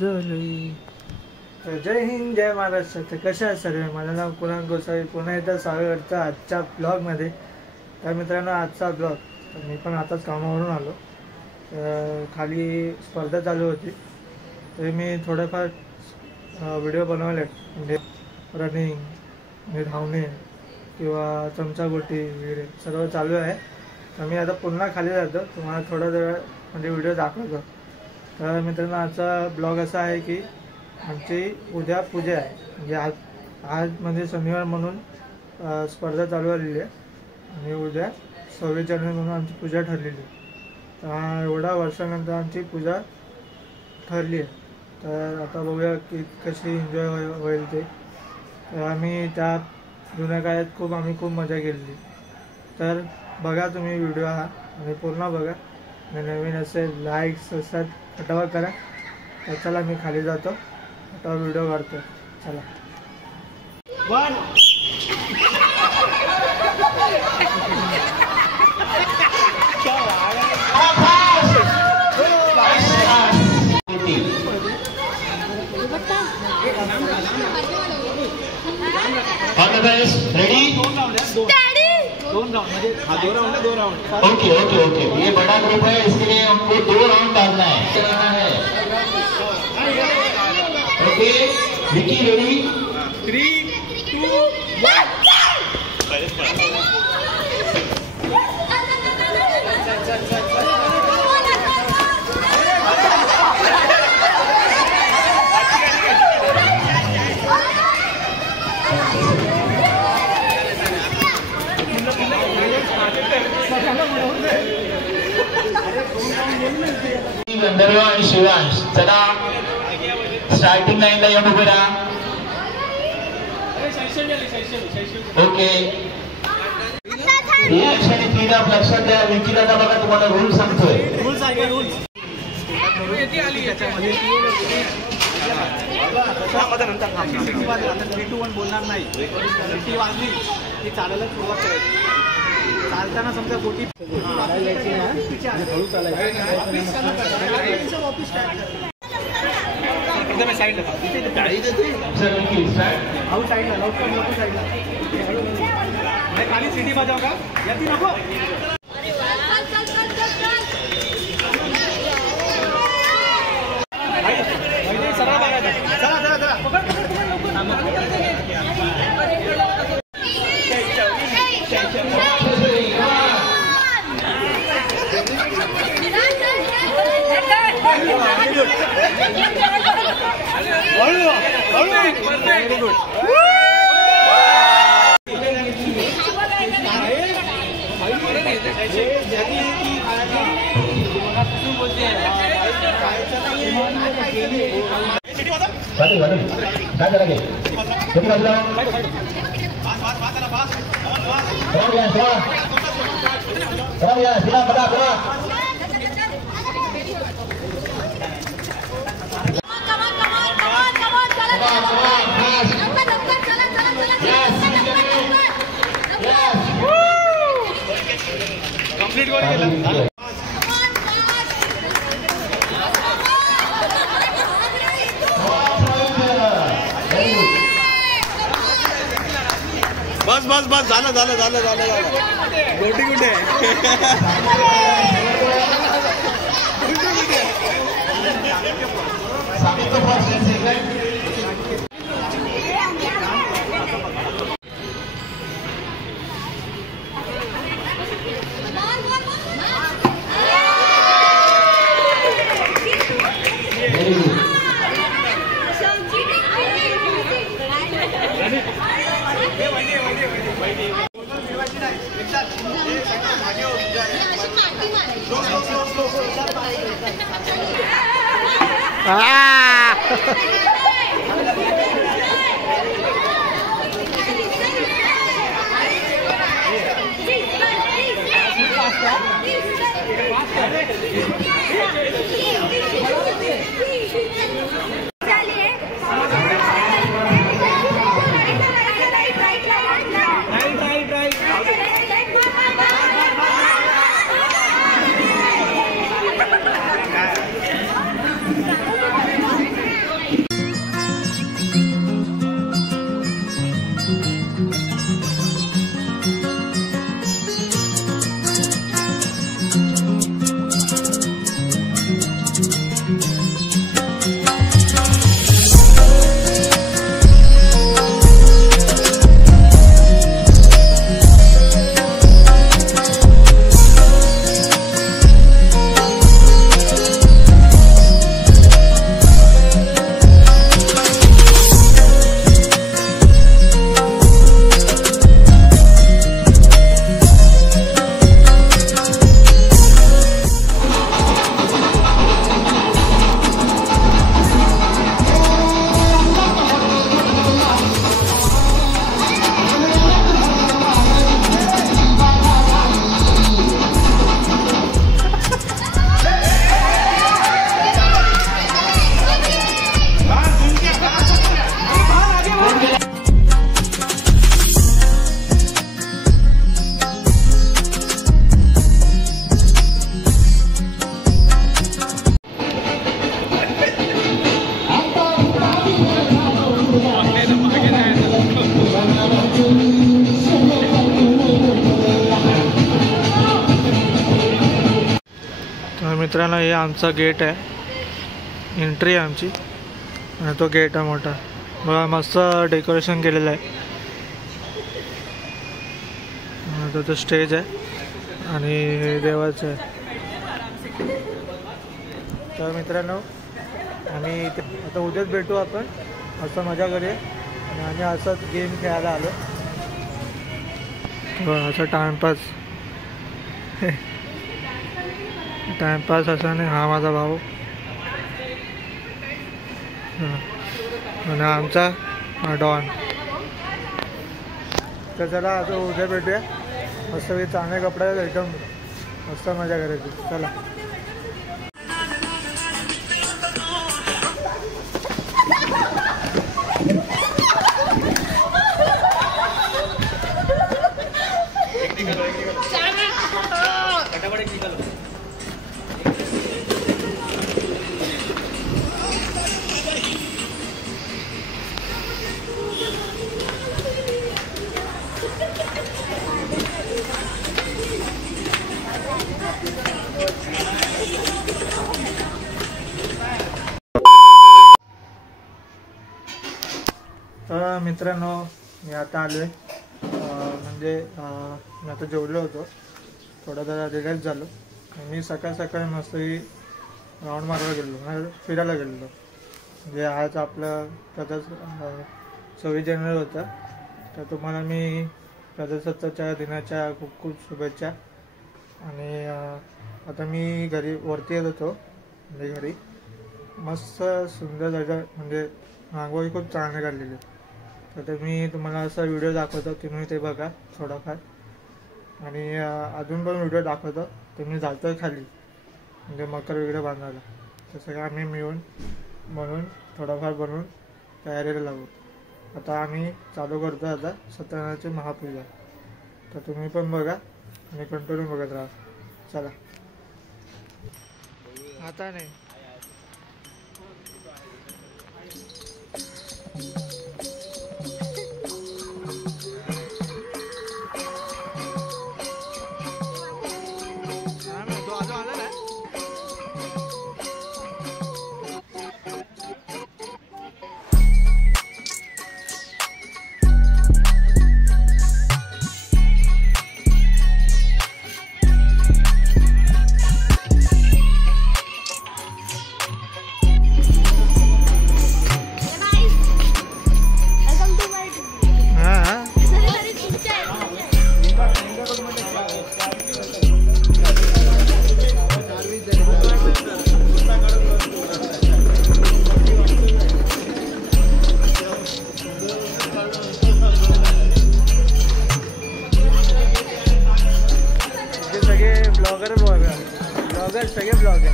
गाजली। जय हिंद जय महाराष्ट्र। तर कशा आहे सर्व? माझं नाव कुणाल गोसावी, पुन्हा एकदा स्वागत करतो आजच्या ब्लॉगमध्ये। तर मित्रांनो, आजचा ब्लॉग मी पण आताच कामावरून आलो, खाली स्पर्धा चालू होती, तर मी थोडेफार व्हिडिओ बनवले, म्हणजे रनिंग, धावणे किंवा चमचागोटी वगैरे सर्व चालू आहे। तर मी आता पुन्हा खाली जातो, तुम्हाला थोडा वेळ म्हणजे व्हिडिओ दाखवतो। तर मित्रांनो, आजचा ब्लॉग असा आहे की आमची उद्या पूजा आहे, म्हणजे आज म्हणजे शनिवार म्हणून स्पर्धा चालू आलेली आहे आणि उद्या 26 जानेवारी म्हणून आमची पूजा ठरलेली आहे। तर एवढ्या वर्षानंतर आमची पूजा ठरली आहे, तर आता बघूया की कशी एन्जॉय होईल ते। तर आम्ही त्या जुन्या काळात खूप मजा केलेली, तर बघा तुम्ही व्हिडिओ हा आणि पूर्ण बघा, आणि नवीन असेल लाईक सबस्क्राईब फटाफट करा। तर चला मी खाली जातो, आता व्हिडिओ काढतो, चला। रेडी? दो राउंड। ओके ओके ओके, ये बड़ा ग्रुप है, इसके लिए हमको 2 राउंड डालना है। Okay, Vicky ready? 3, 2, 1। गंधर्व आणि शिवांश, चला स्टार्टिंग लाईनला येऊन उभे राहा। ओके, ही लक्षणे क्लीन अप लक्षात द्या। विकी दादा बघा, तुम्हाला रूल सांगतोय। बोलणार नाही, वाजली की चालायला सुरुवात करायची। चालताना समजा बोटी हळू चालायचं, खाली सिटी बजाव का याती नको। सरळ बघायचं, चला चला चला Very good. Complete going to बस झालं गोटी कुठे तर मित्रांनो हे आमचा गेट आहे, एंट्री आहे आमची आणि तो गेट आहे मोठा बघा, मस्त डेकोरेशन केलेलं आहे. तो स्टेज आहे आणि देवाचं आहे. तर मित्रांनो आम्ही इथे आता उद्याच भेटू आपण, असं मजा करूया आणि आम्ही असंच गेम खेळायला आलो. असं टाइमपास असा नाही. हा माझा भाऊ आणि आमचा डॉन. तर चला आता उद्या भेटूया, मस्त चांगले कपडे एकदम मस्त मजा करायची. चला तर मित्रांनो मी आता आलो आहे, म्हणजे मी आता जेवलो होतो, थोडा जरा रिलॅक्स झालो. मी सकाळी मस्त राऊंड मारायला गेलो, फिरायला गेलेलो. म्हणजे आज आपलं त्याचाच 26 जानेवारी होता, तर तुम्हाला मी प्रजासत्ताकाच्या दिनाच्या खूप खूप शुभेच्छा. आणि आता मी वरती येत होतो, म्हणजे घरी मस्त सुंदर जागा, म्हणजे रांगोळी खूप चांगली काढलेली. तर मी तुम्हाला असा व्हिडिओ दाखवतो, तुम्ही ते बघा थोडाफार. आणि अजून पण व्हिडिओ दाखवतो, तुम्ही जातो खाली म्हणजे मकर वगैरे बांधायला. तसं का आम्ही मिळून थोडाफार बनवून तयारीला लागू. आता आम्ही चालू करतो आता सत्यनारायणाची महापूजा. तर तुम्ही पण बघा आणि कंटिन्यू बघत राहा. चला आता नाही ब्लॉगर सगळे ब्लॉगर.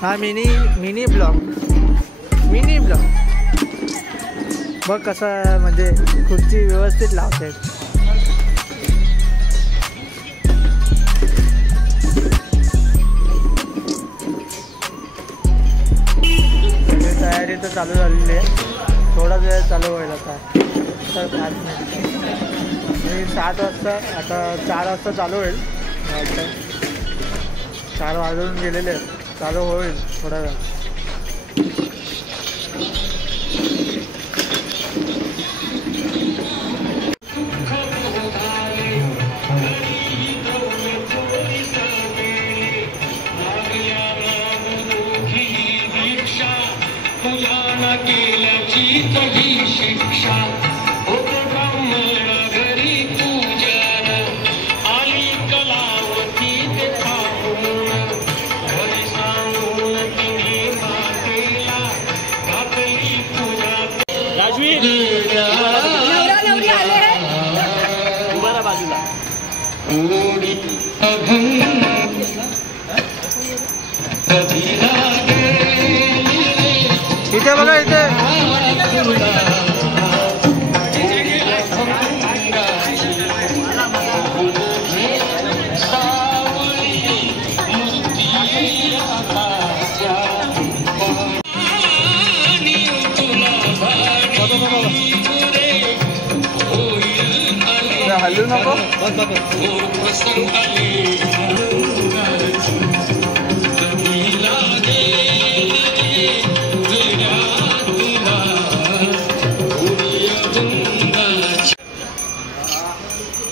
हा मिनी ब्लॉग बघ कसा, म्हणजे खुर्ची व्यवस्थित लावते. तयारी तर चालू झालेली आहे, थोडाच वेळ चालू होईल आता. तर 5 मिनिट 7 वाजता, आता 4 वाजता चालू होईल. 4 वाजून गेलेले आहेत, चालू होईल थोडा वेळ. इथे बघा, इथे हलू नको.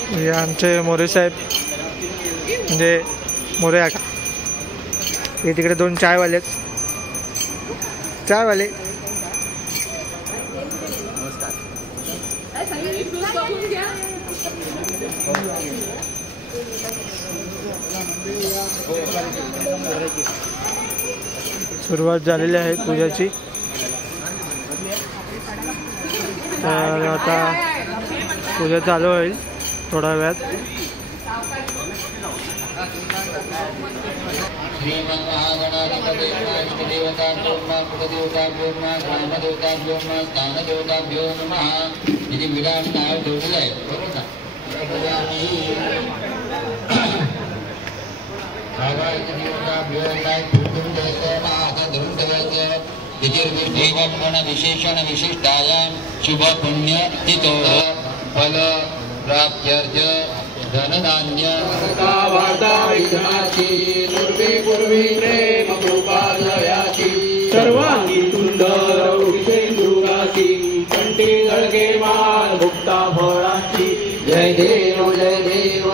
हे आमचे मोरे साहेब म्हणजे मोरे आका. हे तिकडे 2 चायवाले सुरुवात झालेली आहे पूजाची. तर आता पूजा चालू होईल थोड्या वेळात. विशेषण विशिष्टायाम शुभ पुण्य तिथो फल प्राप्त्यर्थ धनधान्य पूर्वी प्रेम कृपादयाची सर्वांगी सुंदर विषेंद्रुराची कंठी जळके माल भुक्ता फळाची. जय देव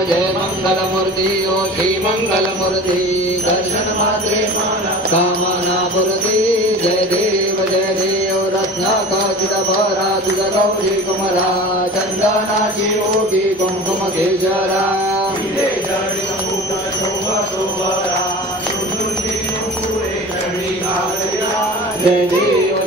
जय मंगलमूर्ती ओ श्री मंगलमूर्ती दर्शन मात्रे माना कामना पुरती. जय देव रत्नाकाचित भरा तुझ गौरी कुमरा चंदनाची ओटी कुंकुम केशरा. जय देव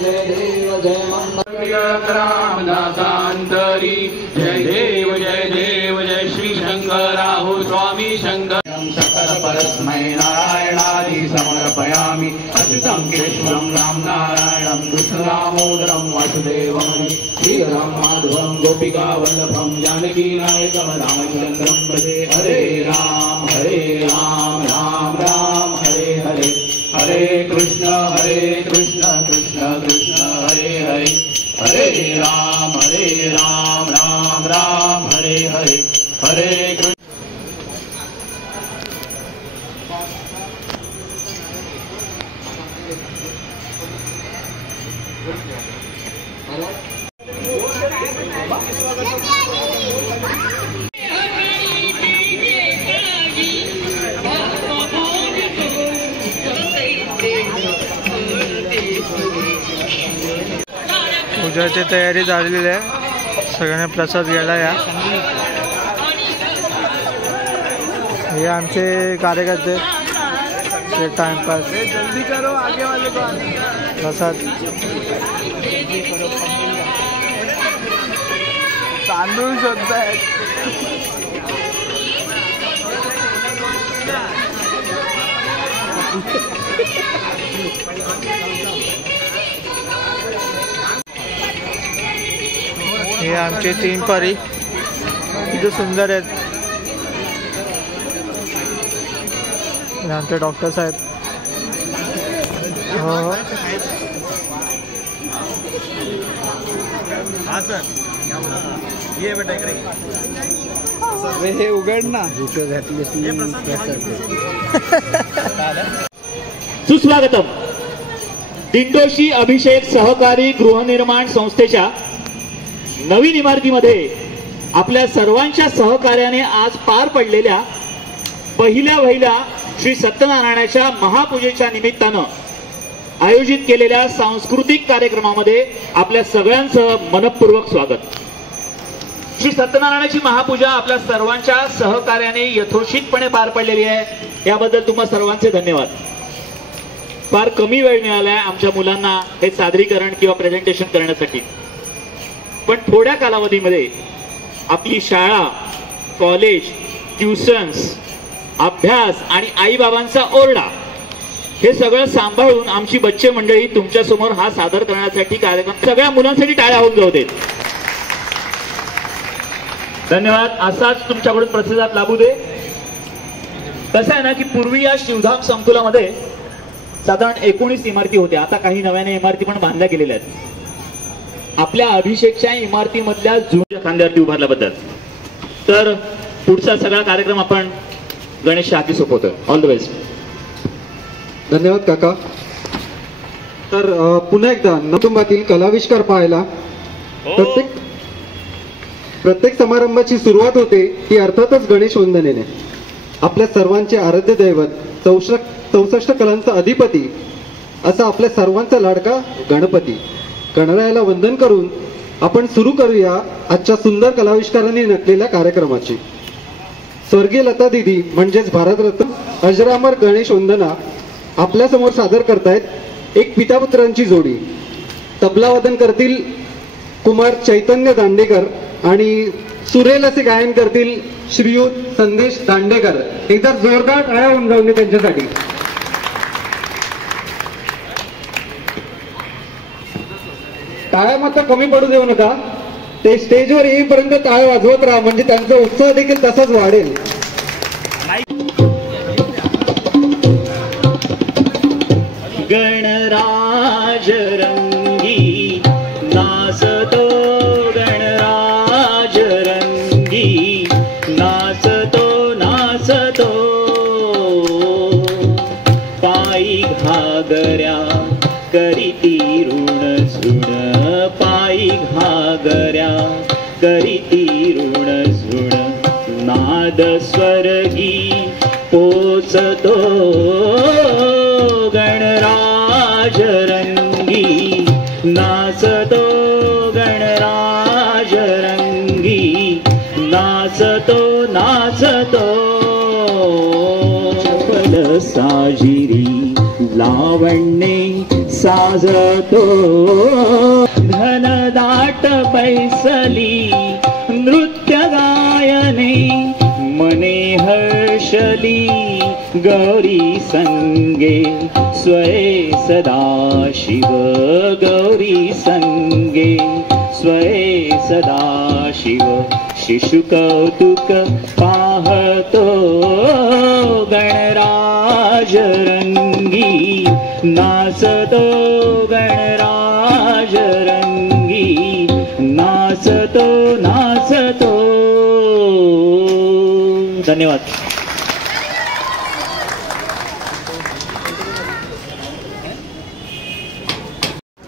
जय मंगल रामदासांतरी. जय देव जय श्री शंकरा हो स्वामी शंकर. सकल परस्मै नारायणादि समर्पयामि. अच्युतं केशवं राम नारायणं कृष्णदामोदरं वासुदेवं श्रीराम माधवं गोपिका वल्लभं जानकी नायकं रामचन्द्रं भजे. हरे राम राम राम हरे हरे. हरे कृष्ण कृष्ण कृष्ण हरे हरे. हरे राम राम राम हरे हरे. हरे कृष्ण. पूजाची तयारी झालेली आहे. सगळ्यांनी प्रसाद घ्यायला या. हे आमचे कार्यकर्ते टाइमपास जल्दी करो आगे वाले को प्रसाद तांदूळ शोधतायत. हे आमचे 3 परी किती सुंदर आहेत. आमचे डॉक्टर साहेब. हो हाँ सर ये बेटा इकडे हे उघड ना. सुस्वागतम. दिंडोशी अभिषेक सहकारी गृहनिर्माण संस्थेच्या नवीन इमारतीमध्ये आपल्या सर्वांच्या सहकार्याने आज पार पडलेल्या पहिल्या श्री सत्यनारायणाच्या महापूजेच्या निमित्तानं आयोजित केलेल्या सांस्कृतिक कार्यक्रमामध्ये आपल्या सगळ्यांचं मनपूर्वक स्वागत. श्री सत्यनारायणाची महापूजा आपल्या सर्वांच्या सहकार्याने यथोचितपणे पार पडलेली आहे. याबद्दल तुम्हा सर्वांचे धन्यवाद. फार कमी वेळ मिळालाय आमच्या मुलांना हे सादरीकरण किंवा प्रेझेंटेशन करण्यासाठी, पण थोड्या कालावधीमध्ये आपली शाळा, कॉलेज, ट्युशन्स, अभ्यास आणि आईबाबांचा ओरडा हे सगळं सांभाळून आमची बच्चे मंडळी तुमच्या समोर हा सादर करण्यासाठी कार्यक्रम. सगळ्या मुलांसाठी टाळ्या होऊन जाऊ देत. धन्यवाद. असाच तुमच्याकडून प्रतिसाद लाभू दे. कसं आहे ना की पूर्वी या शिवधाम संकुलामध्ये साधारण 19 इमारती होत्या. आता काही नव्याने इमारती पण बांधल्या गेलेल्या आहेत. आपल्या अभिषेकच्या इमारतीमधल्या जुन्या खांद्यावरती उभारल्याबद्दल तर पुढचा सगळा कार्यक्रम आपण गणेशच्या हाती सोपवतोय. All the best. धन्यवाद काका. तर पुन्हा एकदा कुटुंबातील कलाविष्कार पाहायला प्रत्येक समारंभाची सुरुवात होते ती अर्थातच गणेश वंदनेने. आपल्या सर्वांचे आराध्य दैवत 64 कलांचा अधिपती असा आपल्या सर्वांचा लाडका गणपती गणरायाला वंदन करून आपण सुरू करूया आजच्या सुंदर कलाविष्कारांनी नटलेल्या कार्यक्रमाची. स्वर्गीय लता दिदी म्हणजेच भारतरत्न अजरामर गणेश वंदना आपल्या समोर सादर करतायत एक पितापुत्रांची जोडी. तबला वादन करतील कुमार चैतन्य दांडेकर आणि सुरेल असे गायन करतील श्रीयुत संदेश दांडेकर. एकदा जोरदार टाळ्या होऊन जाऊन त्यांच्यासाठी. टाळ्या मात्र कमी पडू देऊ नका. ते स्टेजवर येईपर्यंत टाळ्या वाजवत राहा म्हणजे त्यांचा उत्साह देखील तसाच वाढेल. गणराज रंगी नाचतो, गणराज रंगी नाचतो नाचतो, पायी घागऱ्या करीती ऋण झुण, पायी घागऱ्या करीती ऋण झुण, नाद स्वर्गी पोचतो, गणराज रंगी नाचतो, गणराज रंगी नाचतो नाचतो, चपल साजिरी लावण्ये साजतो, धनदाट पैसली नृत्य गायने मने हर्षली, गौरी संगे स्वये सदाशिव, गौरी संगे स्वये सदाशिव, शिशु कौतुक पाहतो, गणराज रंगी नाचतो, गणराज रंगी नाचतो नाचतो. धन्यवाद.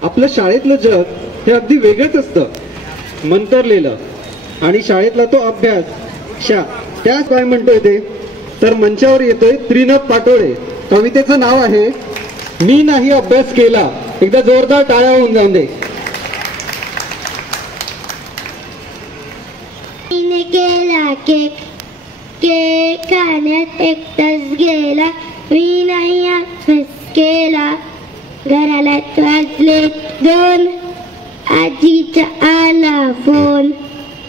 आपलं शाळेतलं जग हे अगदी वेगळंच असतं, मंतरलेलं. आणि शाळेतला तो अभ्यास त्याच काय म्हणतोय ते तर मंचावर येतोय त्रिनाथ पाटोळे. कवितेचं नाव आहे मी नाही अभ्यास केला. एकदा जोरदार टाळ्या होऊन जाऊन दे. केला केक खाण्यात एकटाच गेला, मी नाही अभ्यास केला, घराला वाजले 2, आजीचा आला फोन,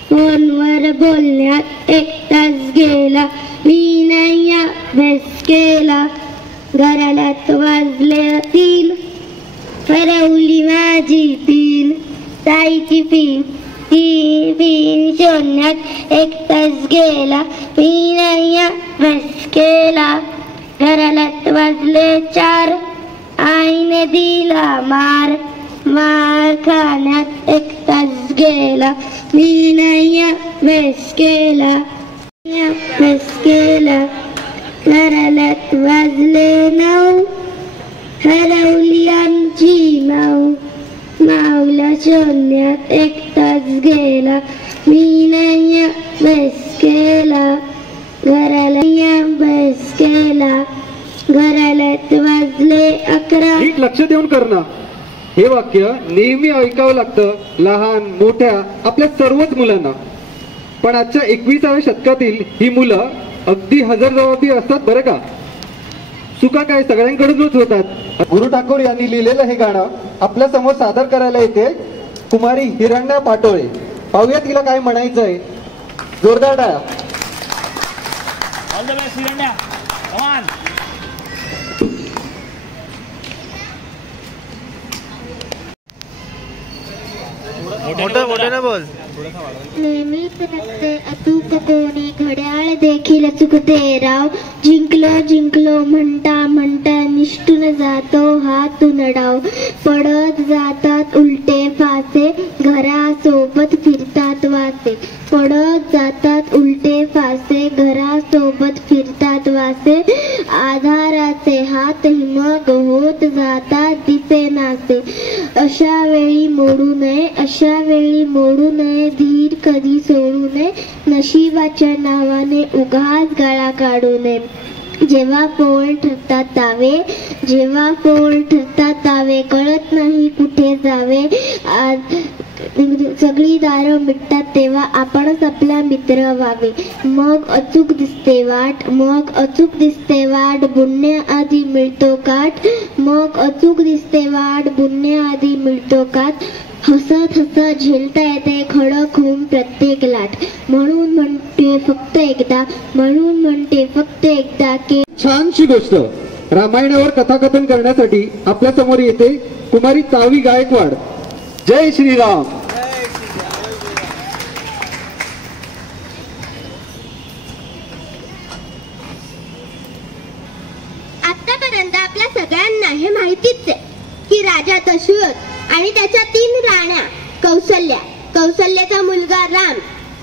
फोनवर बोलण्यात एकटाच गेला, मी नाही अभ्यास केला, घराला वाजले 3, हरवली माझी पिन, ताईची पिन, ती पिन शोधण्यात एकटाच गेला, मी नाही अभ्यास केला, घराला वाजले 4, आईने दिला मार, मार खाण्यात एकटाच गेला, मी नाही अभ्यास केला, अभ्यास केला, घराला वाजले 9, हरवली आमची माऊ, माऊला शोधण्यात एकटाच गेला, मी नाही अभ्यास केला, घराला अभ्यास केला, घराला वाजले 11. नीट लक्ष देऊन करणं. हे वाक्य नेहमी ऐकावं लागतं लहान मोठ्या आपल्या सर्वच मुलांना. पण आजच्या 21व्या शतकातील ही मुलं अगदी हजरजबाबी असतात बरं का. चुका काय सगळ्यांकडूनच होतात. गुरु ठाकूर यांनी लिहिलेलं हे गाणं आपल्या समोर सादर करायला येते कुमारी हिरण्या पाटोळे. पाहूया तिला काय म्हणायचंय. जोरदार टाळ्या. All the best हिरण्या. Come on. मोठं बोल. नेहमीच नसते अचूक कोणी, घड्याळ देखील चुकते राव, जिंकलो म्हणता म्हणता निष्ठून जातो हातून डाव, पडत जातात उलटे फासे, घरासोबत फिरतात वासे, पडत जातात उलटे फासे, घरासोबत फिरतात वासे, आधाराचे हात मग होत जातात दिसेनासे. अशा वेळी मोडू नये, अशा वेळी मोडू नये, धीर कधी सोडू नये, नशिबाच्या नावाने उगाच गळा काढू नये. जेव्हा पोळ ठरतात तावे, जेव्हा पोळ ठरतात तावे, कळत नाही कुठे जावे. सगळी दारं मिटतात तेव्हा आपणच आपला मित्र व्हावे. मग अचूक दिसते वाट, मग अचूक दिसते वाट, बुडण्याआधी मिळतो काठ, मग अचूक दिसते वाट, बुडण्याआधी मिळतो काठ. हसत हसत झेलता येते खडक होऊन प्रत्येक लाट. म्हणून म्हणते फक्त एकदा, म्हणून म्हणते फक्त एकदा की छानशी गोष्ट. रामायणावर कथाकथन करण्यासाठी आपल्या समोर येते कुमारी तावी गायकवाड. जय श्रीराम. आतापर्यंत आपल्या सगळ्यांना हे माहितीच आहे की राजा दशरथ आणि त्याच्या 3 राण्या, कौसल्या, कौसल्याचा मुलगा राम,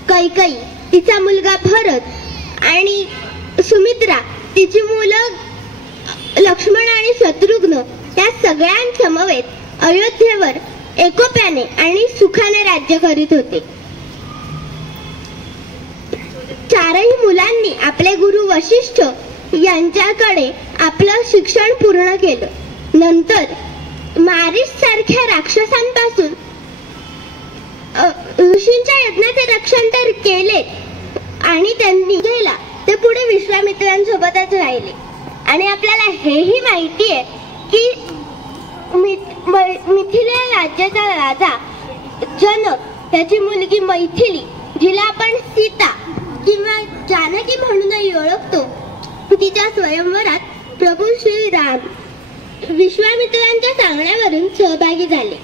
कैकई तिचा मुलगा भरत आणि सुमित्रा तिची मुलं लक्ष्मण आणि शत्रुघ्न, त्या सगळ्यांसमवेत अयोध्येवर एकोप्याने आणि सुखाने राज्य करीत होते. 4ही मुलांनी आपले गुरु वशिष्ठ यांच्याकडे आपलं शिक्षण पूर्ण केलं. नंतर मारीच सारख्या राक्षसांपासून ऋषींच्या यज्ञाचे रक्षण तर केले आणि त्यांनी गेला ते पुढे विश्वामित्रांसोबतच राहिले. आणि आपल्याला हेही माहिती आहे की मिथिला राज्याचा राजा जनक, त्याची मुलगी मैथिली, जिला आपण सीता किंवा जानकी म्हणूनही ओळखतो, तिच्या स्वयंवरात प्रभू श्रीराम विश्वामित्रांच्या सांगण्यावरून सहभागी झाले.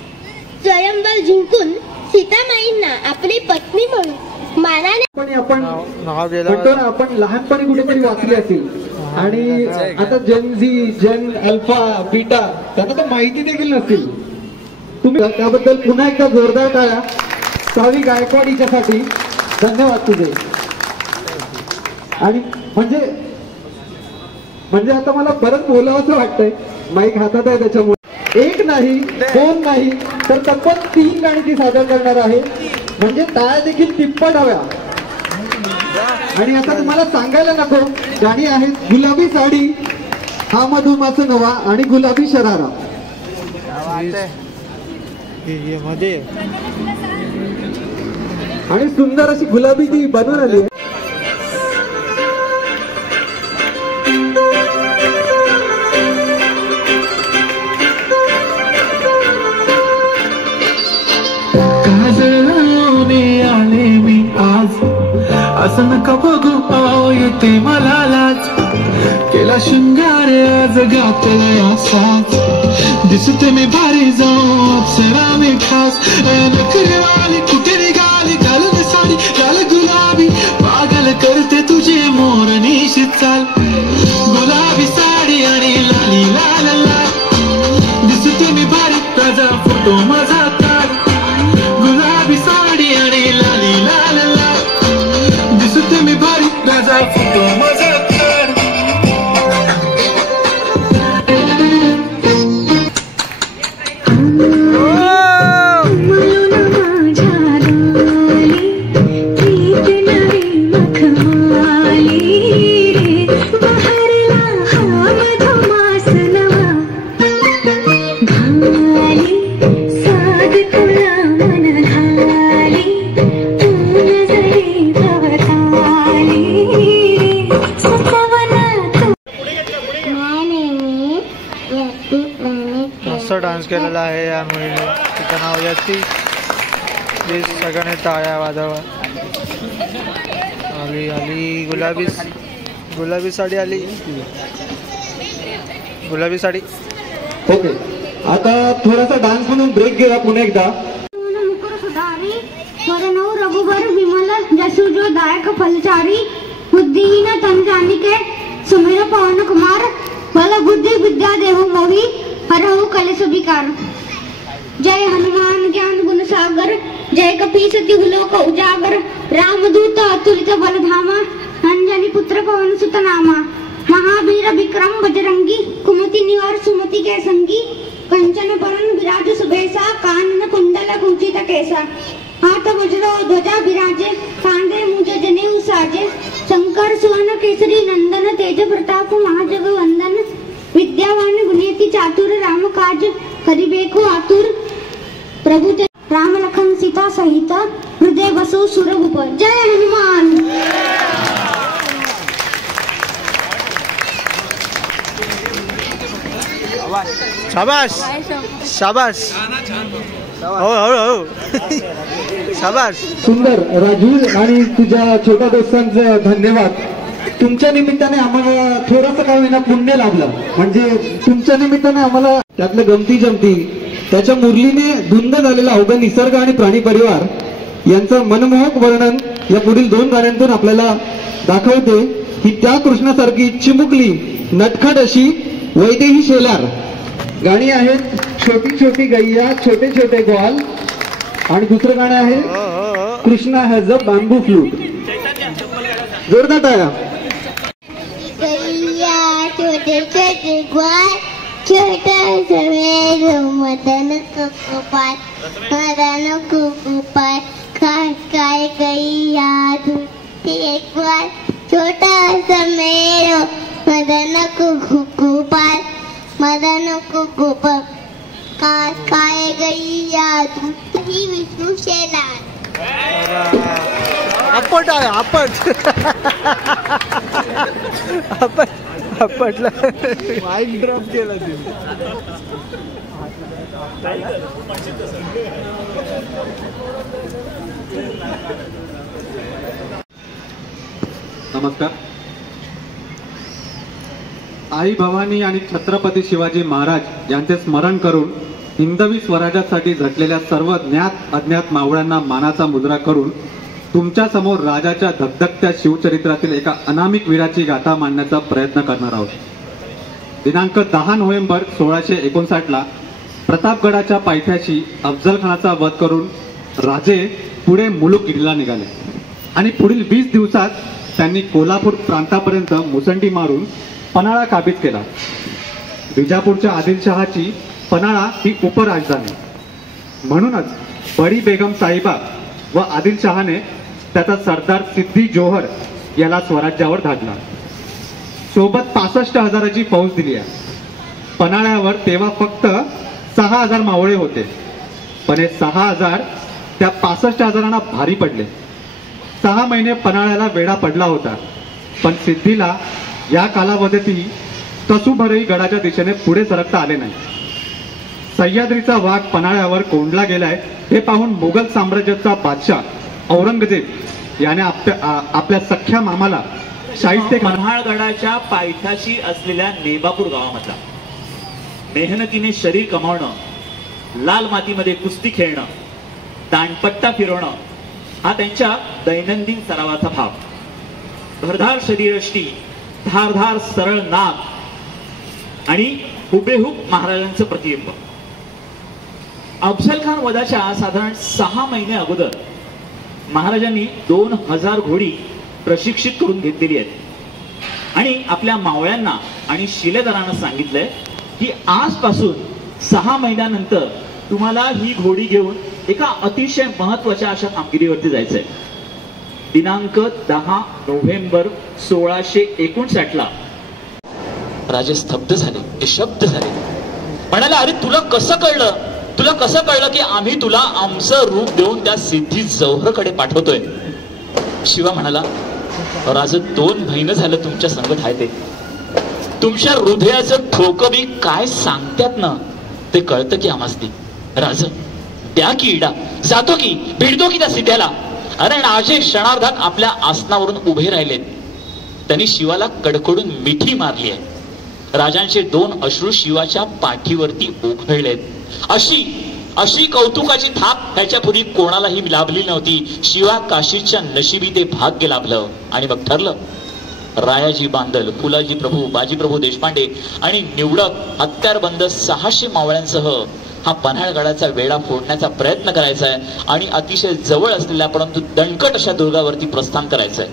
स्वयंवर जिंकून सीतामाईंना आपली पत्नी म्हणून मानाने आपण नाव दिलं म्हणतो ना, आपण लहानपणी कुठेतरी वाचली असेल. आणि आता जेन झी, जेन अल्फा, बीटा त्यांना तर माहिती देखील नसेल. तुम्ही त्याबद्दल पुन्हा एकदा जोरदार टाळ्या तावी गायकवाड हिच्यासाठी. धन्यवाद तुझे. आणि म्हणजे आता मला परत बोलावं असं वाटतंय. माईक हातात आहे त्याच्यामुळे 1 नाही 2 नाही तर तब्बल 3 गाणी ती सादर करणार आहे. म्हणजे टाळ्या देखील तिप्पट हव्या. आणि आता तुम्हाला सांगायला नको, गाणी आहेत गुलाबी साडी, हा मधुमास नवा आणि गुलाबी शरारा. मध्ये आणि सुंदर अशी गुलाबी ती बनवून आली आहे. आले मी आज, असं नका बघू पाव येते मला लाज. केला शृंगार आज घातला असाच, दिसते मी भारी जाऊ अप्सरा मी खास. नखरेवाली कुठे निघाली घालून साडी लाल गुलाबी, पागल करते तुझे मोरनीशी चाल. गुलाबी साडी आणि लाली लाल लाल, दिसते मी भारी ताजा फोटो माझा काढ. गुलाबी साडी आणि लाली लाल लाल, दिसते मी भारी ताजा फोटो माझा काढ. डान्स केलेला आहे या मुलीने. तिचं नाव याती. प्लीज सगळ्यांनी टाळ्या वाजवा. आली आली गुलाबी साडी आली. गुलाबी साडी. ओके, आता थोडासा डान्स म्हणून ब्रेक गेला पुन्हा एकदा. रघुबर विमल जसु जो दायक फलचारी, बुद्धिहीन तन जानिके सुमेर पवन कुमार, बल बुद्धि विद्या देहु मोहि, हरहु कलेश विकार. जय हनुमान ज्ञान गुण सागर, जय कपीस दिवलोक उजागर रामदूत अतुलित बलधामा अंजनी पुत्र पवन सुत नामा महावीर विक्रम बजरंगी कुमति निवार सुमति के संगी कंचन बरन विराज सुबेसा कानन कुंडल कुंचित केसा हाथ वज्र ध्वजा विराजे कांधे मुज जनेऊ साजे शंकर सुवन केसरी नंदन तेज प्रताप महाजग वंदन विद्यावान गुणियति चातुर राम काज करिबेको आतुर प्रभु राम लखन सीता सहित हृदय बसो सुरभूप। जय हनुमान। शाबाश शाबाश हो हो हो शाबाश. सुंदर राजू आणि तुझ्या छोट्या दोस्तांचं धन्यवाद. तुमच्या निमित्ताने आम्हाला थोडंसं काय होईना पुण्य लाभलं. म्हणजे तुमच्या निमित्ताने आम्हाला त्यातलं गमती जमती त्याच्या मुरलीने धुंद झालेला अवघा निसर्ग आणि प्राणी परिवार यांचं मनमोहक वर्णन या पुढील 2 गाण्यांतून आपल्याला दाखवते. ही त्या कृष्णासारखी चिमुकली नटखट अशी वैदेही शेलार. गाणी आहेत छोटी छोटी गैया छोटे छोटे ग्वाल आणि दुसरं गाणं आहे Krishna has a bamboo flute. जोरदार टाळ्या. गैया छोटे छोटे ग्वाल छोटा सवेर मदन कुकुपाल काय काय गैया दूधे ग्वाल छोटा समेर मदन कुकुपाल काय काय गैया दूधही विष्णू शेलार. आपट आहे आपट आपट आपटला माईक ड्रॉप केला ते. नमस्कार. आई भवानी आणि छत्रपती शिवाजी महाराज यांचे स्मरण करून हिंदवी स्वराज्यासाठी झटलेल्या सर्व ज्ञात अज्ञात मावळ्यांना मानाचा मुजरा करून तुमच्या समोर राजाच्या धगधगत्या शिवचरित्रातील एका अनामिक वीराची गाथा मांडण्याचा प्रयत्न करणार आहोत. दिनांक 10 नोव्हेंबर 1659 प्रतापगडाच्या पायथ्याशी अफजल खानाचा वध करून राजे पुढे मुलुकगिरीला निघाले आणि पुढील 20 दिवसात त्यांनी कोल्हापूर प्रांतापर्यंत मुसंडी मारून पन्हाळा काबीज केला. विजापूरच्या आदिलशहाची पन्हाळा ही उपराजधानी. म्हणूनच बडी बेगम साहिबा व आदिलशहाने त्याचा सरदार सिद्दी जोहर याला स्वराज्यावर धाडला. सोबत 65,000ची फौज दिली आहे. पन्हाळ्यावर तेव्हा फक्त 6,000 मावळे होते, पण हे 6,000 त्या 65,000 भारी पडले. 6 महिने पन्हाळ्याला वेढा पडला होता, पण सिद्धीला या कालावधीतही कसुभरही गडाच्या दिशेने पुढे सरकता आले नाही. सह्याद्रीचा वाघ पन्हाळ्यावर कोंडला गेलाय हे पाहून मुघल साम्राज्याचा बादशाह औरंगजेब याने आपल्या सख्या मामाला शाहिस्ते पन्हाळगडाच्या पायथ्याशी असलेल्या नेबापूर गावामधला मेहनतीने शरीर कमावणं, लाल मातीमध्ये कुस्ती खेळणं, दांडपट्टा फिरवणं हा त्यांच्या दैनंदिन सरावाचा भाव. भरधार शरीरयष्टी, धारधार सरळ नाक आणि हुबेहूब महाराजांचं प्रतिबिंब. अफजल खान वधाच्या साधारण 6 महिने अगोदर महाराजांनी 2000 घोडी प्रशिक्षित करून घेतलेली आहेत आणि आपल्या मावळ्यांना आणि शिलेदारांना सांगितलंय की आजपासून 6 महिन्यानंतर तुम्हाला ही घोडी घेऊन एका अतिशय महत्वाच्या अशा कामगिरीवरती जायचंय. दिनांक 10 नोव्हेंबर 1659 राजे स्तब्ध झाले, निशब्द झाले. म्हणाले, अरे तुला कसं कळलं की आम्ही तुला आमचं रूप देऊन त्या सिद्धी जौहरकडे पाठवतोय? शिवा म्हणाला, राज 2 महिने झालं तुमच्या संगत आहे ते. तुमच्या हृदयाचं ठोकं बी काय सांगतात ना ते कळतं की आम्हासनी. राज त्या की इडा जातो की भिडतो की त्या सिद्ध्याला. अरे राजे क्षणार्धात आपल्या आसनावरून उभे राहिलेत. त्यांनी शिवाला कडकडून मिठी मारली आहे. राजांचे 2 अश्रू शिवाच्या पाठीवरती उघळलेत. अशी कौतुकाची थाप त्याच्यापूर्वी कोणालाही लाभली नव्हती. शिवा काशीच्या नशिबी ते भाग्य लाभलं आणि मग ठरलं. रायाजी बांदल, फुलाजी प्रभू, बाजी प्रभू देशपांडे आणि निवडक हत्यारबंद 600 मावळ्यांसह हा पन्हाळगडाचा वेढा फोडण्याचा प्रयत्न करायचा आहे आणि अतिशय जवळ असलेल्या परंतु दणकट अशा दुर्गावरती प्रस्थान करायचं आहे.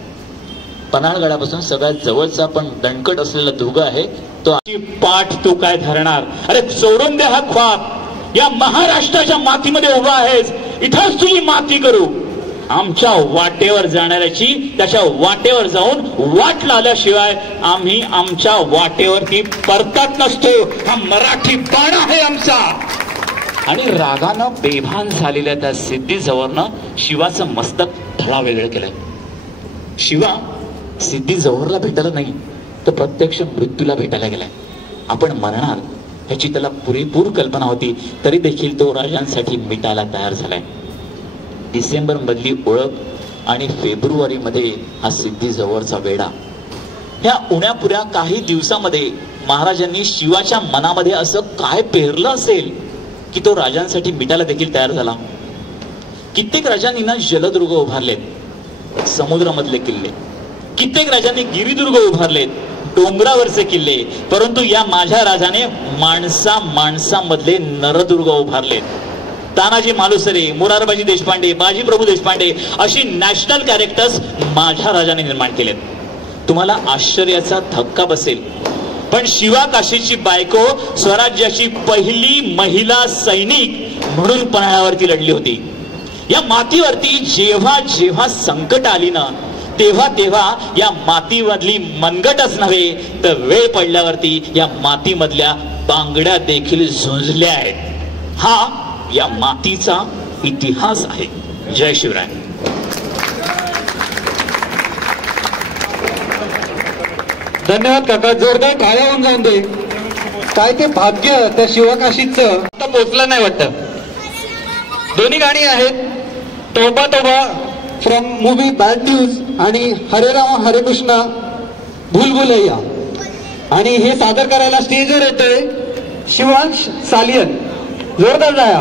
पन्हाळगडापासून सगळ्यात जवळचा पण दणकट असलेला दुर्ग आहे तो. पाठ तू काय धरणार? अरे चोरून दे हा ख्वाब. या महाराष्ट्राच्या मातीमध्ये उभा आहेस, इथंच तुझी माती करू. आमच्या वाटेवर जाणाऱ्याची त्याच्या वाटेवर जाऊन वाट लावल्याशिवाय आम्ही आमच्या वाटेवरती परतत नसतो. हा मराठी बाण आहे आमचा. आणि रागानं बेभान झालेल्या त्या सिद्धी जवळनं शिवाचं मस्तक थळा वेगळं केलंय. शिवा सिद्धी जवळला भेटायला नाही तर प्रत्यक्ष मृत्यूला भेटायला गेलाय. आपण मरणार ह्याची त्याला पुरेपूर कल्पना होती, तरी देखील तो राजांसाठी मिटायला तयार झालाय. डिसेंबर मधली ओळख आणि फेब्रुवारीमध्ये हा सिद्धी जवळचा वेढा. ह्या उण्यापुऱ्या काही दिवसामध्ये महाराजांनी शिवाच्या मनामध्ये असं काय पेरलं असेल की तो राजांसाठी मिटायला देखील तयार झाला. कित्येक राजांनी ना जलदुर्ग उभारलेत, समुद्रामधले किल्ले. कित्येक राजांनी गिरिदुर्ग उभारलेत, डोंगरावरचे किल्ले. परंतु या माझ्या राजाने माणसामधले नरदुर्ग उभारलेत. तानाजी मालुसरे, मोरारबाजी देशपांडे, बाजीप्रभू देशपांडे अशी नॅशनल कॅरेक्टर्स माझ्या राजाने निर्माण केलेत. तुम्हाला आश्चर्याचा धक्का बसेल, पण शिवा काशीची बायको स्वराज्याची पहिली महिला सैनिक म्हणून पन्हाळ्यावरती लढली होती. या मातीवरती जेव्हा जेव्हा संकट आली ना तेव्हा तेव्हा या मातीमधली मनगटच नव्हे तर वेळ पडल्यावरती या मातीमधल्या बांगड्या देखील झुंजल्या आहेत. हा या मातीचा इतिहास आहे. जय शिवराय. धन्यवाद काका. जोरदार टाळ्या होऊन जाऊन दे. काय ते भाग्य त्या शिवकाशीचं आता पोचलं नाही वाटतं. दोन्ही गाणी आहेत, तोबा तोबा फ्रॉम मूवी बॅड न्यूज आणि हरे राम हरे कृष्णा भूलभुलैया. आणि हे सादर करायला स्टेजवर येतोय शिवांश सालियन. जोरदार जाया.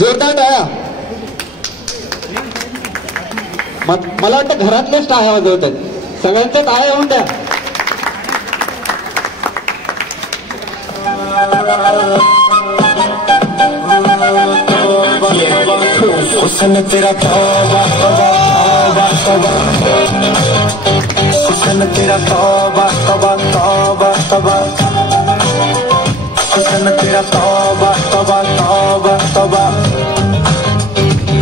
जोरदार टाळ्या. मला वाटतं घरातलेच टाळ्या वाजवत आहेत. सगळ्यांच्या टाळ्या होऊन द्या. हुस्न तेरा तौबा तौबा तौबा तौबा, हुस्न तेरा तौबा तौबा तौबा तौबा, हुस्न तेरा तौबा तौबा तौबा तौबा,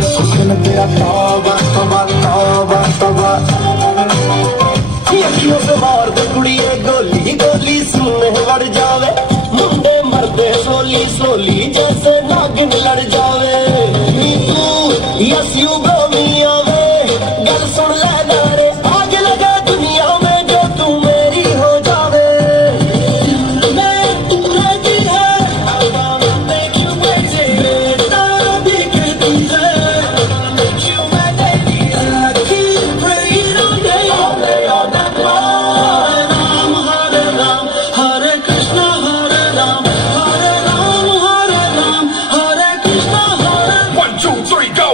हुस्न तेरा तौबा तौबा तौबा तौबा. अखियों से मार दे कुड़िए गोली गोली सुनने लड़ जावे, मुंडे मरदे सोली सोली जैसे नागिन लड़ जावे. यस यू ब्रो मी आवे गल सुन ले नारे, आग लगे दुनिया में जो तू मेरी हो जावे. मैं तू रहती है make you crazy, बेटा दिखे तुझे make you mad baby. I keep praying all day all day all night long. Hare Ram Hare Krishna Hare Ram Hare Ram Hare Ram Hare Krishna Hare. 1 2 3 go.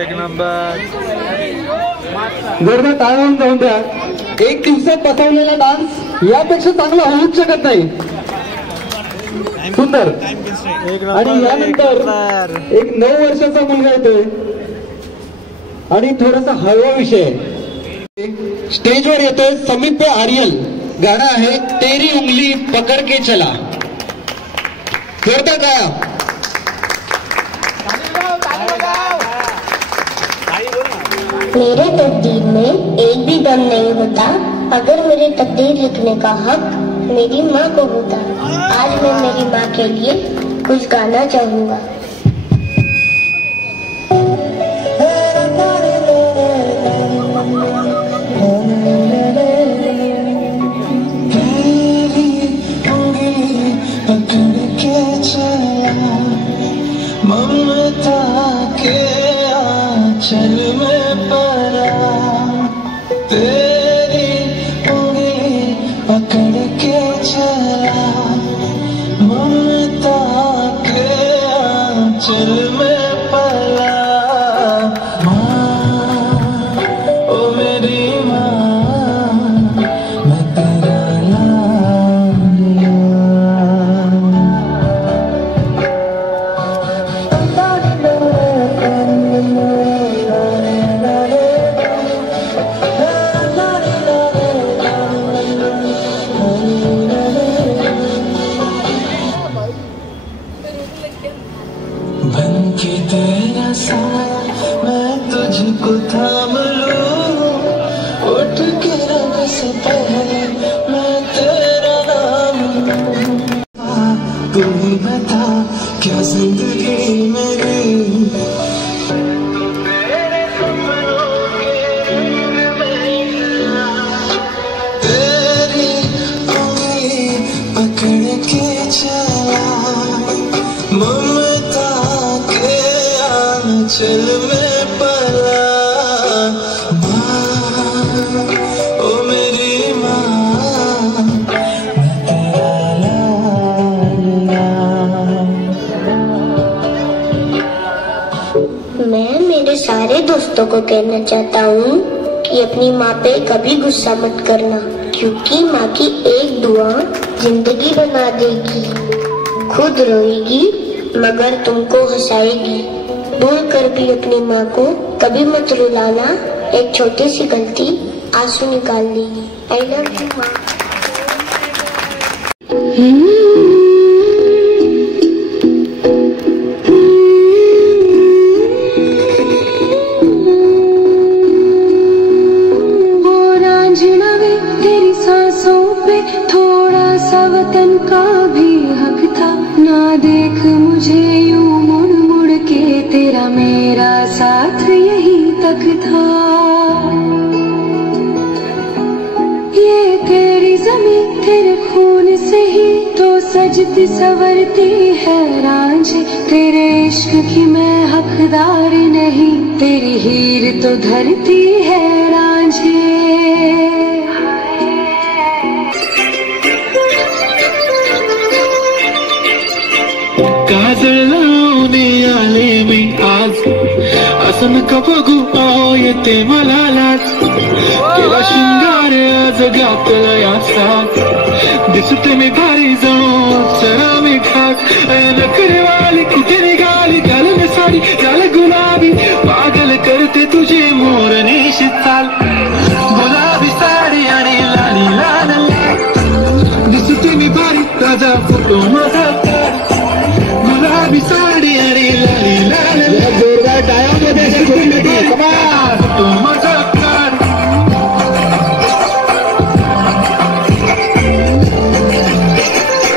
एक number. जोरदार टाळ्या होऊन जाऊन द्या. एक दिवसात बसवलेला डान्स यापेक्षा चांगला होऊच शकत नाही. सुंदर. आणि यानंतर एक 9 वर्षाचा मुलगा येतोय आणि थोडासा हळवा विषय. स्टेजवर येतोय समीप आर्यल. गाणं आहे तेरी उंगली पकड के चला. जोरदार गाया. मेरे तकदीर में एक भी गम नहीं होता अगर मेरे तकदीर लिखने का हक मेरी माँ को होता। आज मैं मेरी माँ के लिए कुछ गाना चाहूँगा। ममता के आंचल में पला तेरी उंगली पकड़ के चला ममता के आंचल में पला माँ ओ मेरी माँ मैं तेरा लाडला। बन के तेरा साया मैं तुझको थाम लूं उठ के रब से पहले मैं तेरा नाम लूं। तू ही बता क्या जिंदगी मेरी तेरे सपनों के रंग में तेरी उंगली पकड़ के चला ममता के आंचल में पला माँ ओ मेरी माँ मैं तेरा लाडला। मैं मेरे सारे दोस्तों को कहना चाहता हूँ कि अपनी माँ पे कभी गुस्सा मत करना, क्योंकि माँ की एक दुआ जिंदगी बना देगी। खुद रोएगी मगर तुमको हंसाएगी। भूल कर भी अपनी माँ को कभी मत रुलाना, एक छोटी सी गलती आंसू निकाल देगी। आई लव यू माँ। तेरी सांसों पे थोड़ा सा वतन का भी हक था। ना देख मुझे यूं मुड़ मुड़ के, तेरा मेरा साथ यही तक था। ये तेरी ज़मीं तेरे खून से ही तो सजती संवरती है रांझे। तेरे इश्क की मैं हकदार नहीं, तेरी हीर तो धरती है रांझे। काजळ लावणे आले मी आज असं नका बघू आओ येते मला लाज केला शिंगार आज घातला याचा दिसते मी भारी जणू चरा मी खास नखरेवाली कुठे निघाली घालून साडी झालं गुलाबी पागल करते तुझी मोरनीशी चाल गुलाबी साडी आणि लाली लाल दिसते मी भारी ताजा फोटो माझा गुलाबी साडी आणि लाली लाल जोरदार टाळ्यांमध्ये तू माझा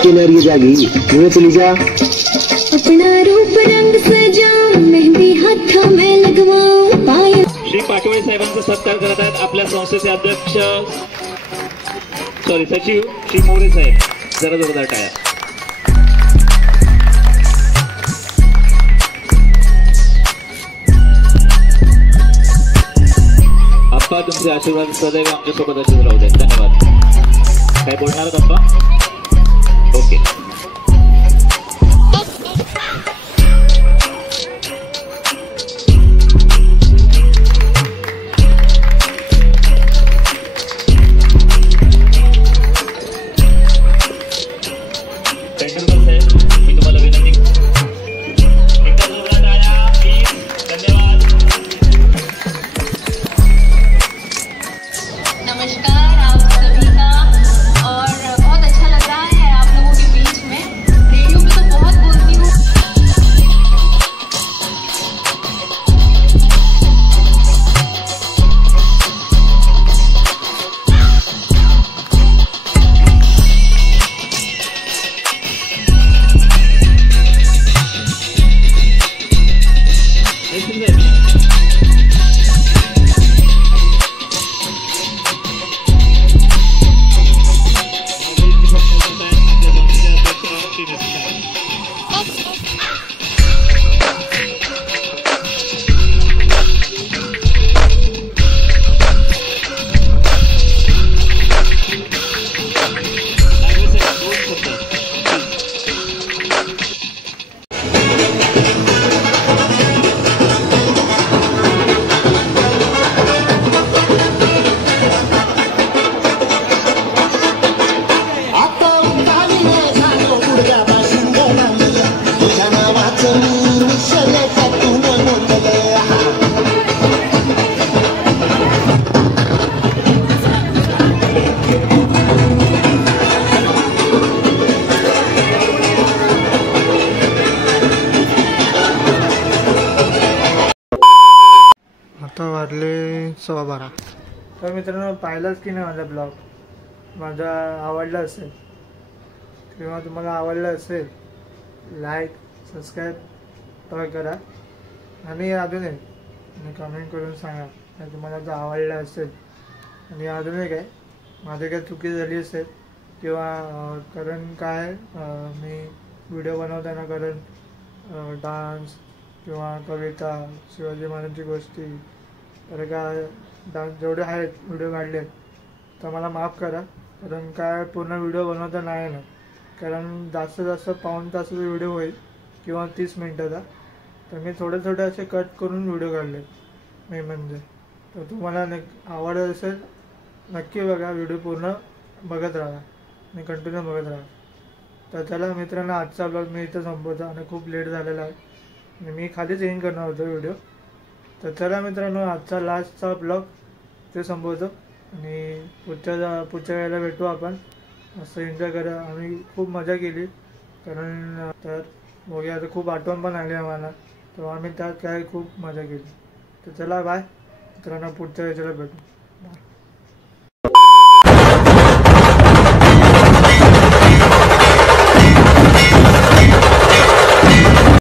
की जागी वो चली जा। अपना रूप रंग सजाऊं मेहंदी हाथों में लगवाऊं पायल। श्री पाटोळे साहेबांचा सत्कार करत आहेत आपल्या संस्थेचे अध्यक्ष सचिव श्री मोरे साहेब। जरा जोरदार टाळ्या। अप्पा तुमचे आशीर्वाद सदैव आमच्या सोबत असेच राहू द्या। धन्यवाद। काय बोलणार आहात अप्पा? ओके मी तुम्हाला विनंती नमस्कार आप सभी का, और बहुत अच्छा 12:15. तर मित्रांनो, पाहिलाच की नाही माझा ब्लॉग, माझा आवडला असेल किंवा तुम्हाला आवडलं असेल, लाईक सबस्क्राईब करा आणि अजून एक कमेंट करून सांगा की तुम्हाला जर आवडलं असेल. आणि अजून एक आहे, माझी काय चुकी झाली असेल किंवा कारण काय मी व्हिडिओ बनवताना कारण डान्स किंवा कविता, शिवाजी महाराजांची गोष्टी, तर काय डान्स जेवढे आहेत व्हिडिओ काढले तर मला माफ करा. कारण काय पूर्ण व्हिडिओ बनवता नाही ना, कारण जास्त पाऊण तासाचा व्हिडिओ होईल किंवा 30 मिनटाचा. तर मी थोडे असे कट करून व्हिडिओ काढले मी म्हणजे. तर तुम्हाला आवडत असेल नक्की बघा, व्हिडिओ पूर्ण बघत राहा आणि कंटिन्यू बघत राहा. तर चला मित्रांनो, आजचा ब्लॉग मी इथं संपवतो आणि खूप लेट झालेला आहे आणि मी खालीच एंड करणार होतो व्हिडिओ. तर चला मित्रांनो, आजचा लास्टचा ब्लॉग ते संपवतो आणि पुढच्या वेळेला भेटू आपण. मस्त एन्जॉय करा. आम्ही खूप मजा केली कारण तर बघूया, आता खूप आठवण पण आली आम्हाला, तर आम्ही त्यात काय खूप मजा केली. तर चला बाय मित्रांनो, पुढच्या वेळेला भेटू.